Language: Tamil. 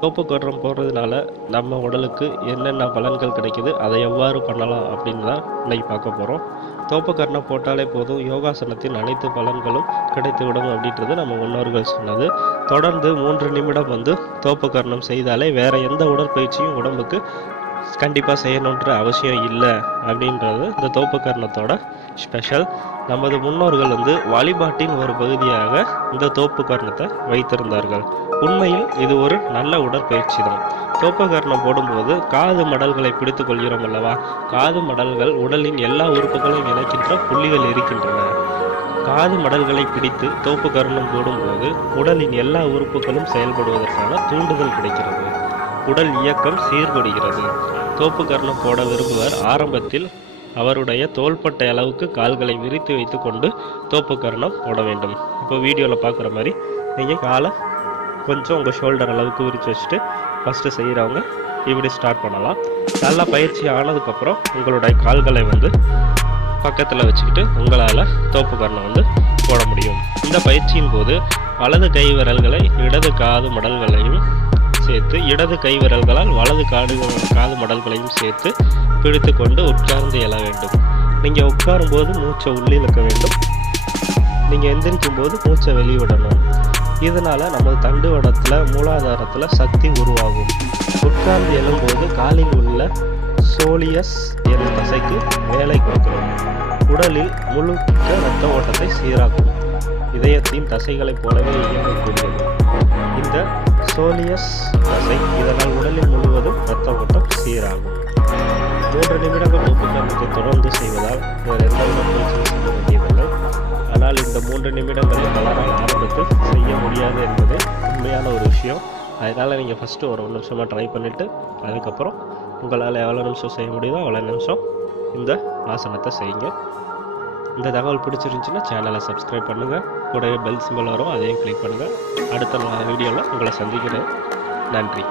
தோப்பு கரணம் போடுறதுனால நம்ம உடலுக்கு என்னென்ன பலன்கள் கிடைக்குது அதை எவ்வாறு பண்ணலாம் அப்படின்னு தான் இன்னைக்கு பார்க்க போகிறோம் தோப்பக்கரணம் போட்டாலே போதும் யோகாசனத்தின் அனைத்து பலன்களும் கிடைத்துவிடும் அப்படின்றது நம்ம முன்னோர்கள் சொன்னது. தொடர்ந்து மூன்று நிமிடம் வந்து தோப்பக்கரணம் செய்தாலே வேற எந்த உடற்பயிற்சியும் உடம்புக்கு கண்டிப்பாக செய்யணுன்ற அவசியம் இல்லை அப்படின்றது இந்த தோப்புக்கரணத்தோட ஸ்பெஷல் நமது முன்னோர்கள் வந்து வழிபாட்டின் ஒரு பகுதியாக இந்த தோப்பு வைத்திருந்தார்கள். உண்மையில் இது ஒரு நல்ல உடற்பயிற்சி தான். தோப்புக்கரணம் போடும்போது காது மடல்களை பிடித்துக் கொள்கிறோம் அல்லவா? காது மடல்கள் உடலின் எல்லா உறுப்புகளையும் இணைக்கின்ற புள்ளிகள் இருக்கின்றன. காது மடல்களை பிடித்து தோப்பு போடும்போது உடலின் எல்லா உறுப்புகளும் செயல்படுவதற்கான தூண்டுதல் கிடைக்கிறது. உடல் இயக்கம் சீர்படுகிறது தோப்பு கர்ணம் போட விரும்புவர். ஆரம்பத்தில் அவருடைய தோள்பட்டை அளவுக்கு கால்களை விரித்து வைத்துக்கொண்டு தோப்பு கர்ணம் போட வேண்டும். இப்போ வீடியோவில் பார்க்குற மாதிரி நீங்கள் காலை கொஞ்சம் உங்கள் ஷோல்டர் அளவுக்கு விரித்து வச்சுட்டு ஃபஸ்ட்டு செய்கிறவங்க இப்படி ஸ்டார்ட் பண்ணலாம். நல்லா பயிற்சி ஆனதுக்கப்புறம் உங்களுடைய கால்களை வந்து பக்கத்தில் வச்சுக்கிட்டு உங்களால் தோப்பு கர்ணம் வந்து போட முடியும். இந்த பயிற்சியின் போது வலது கை விரல்களை இடது காது மடல்களையும் சேர்த்து இடது கை விரல்களால் வலது காடு காது மடல்களையும் சேர்த்து பிடித்து கொண்டு உட்கார்ந்து எழ வேண்டும். நீங்கள் உட்காரும்போது மூச்சை உள்ளே இழுக்க வேண்டும். நீங்கள் எந்திரிக்கும் போது மூச்சை வெளிவிடணும் இதனால் நமது தண்டுவடத்தில் மூலாதாரத்தில் சக்தி உருவாகும். உட்கார்ந்து எழும்போது காலில் உள்ள சோலியஸ் என்ற தசைக்கு வேலை கொடுக்கணும் உடலில் முழுக்க இரத்த ஓட்டத்தை சீராக்கும். இதயத்தின் தசைகளைப் போலவே இயங்கக்கூடியது. சோலியஸ் தசை. இதனால் உடலில் முழுவதும் ரத்த ஓட்டம் சீராகும். மூன்று நிமிடங்கள் உப்புக்கரணத்தை தொடர்ந்து செய்வதால் வேறு எந்த உடற்பயிற்சியும் செய்ய வேண்டியதில்லை ஆனால் இந்த மூன்று நிமிடங்களை பலரால் ஆரம்பத்தில் செய்ய முடியாது என்பது உண்மையான ஒரு விஷயம். அதனால் நீங்கள் ஃபஸ்ட்டு ஒரு ஒரு நிமிஷமாக ட்ரை பண்ணிவிட்டு அதுக்கப்புறம் உங்களால் எவ்வளோ நிமிஷம் செய்ய முடியுதோ அவ்வளோ நிமிஷம் இந்த ஆசனத்தை செய்யுங்க. இந்த தகவல் பிடிச்சிருந்துச்சுன்னா சேனலை சப்ஸ்கிரைப் பண்ணுங்கள் கூடவே பெல் சிம்பிள் வரும் அதையும் கிளிக் பண்ணுங்கள் அடுத்த வீடியோவில் உங்களை சந்திக்கிறேன். நன்றி.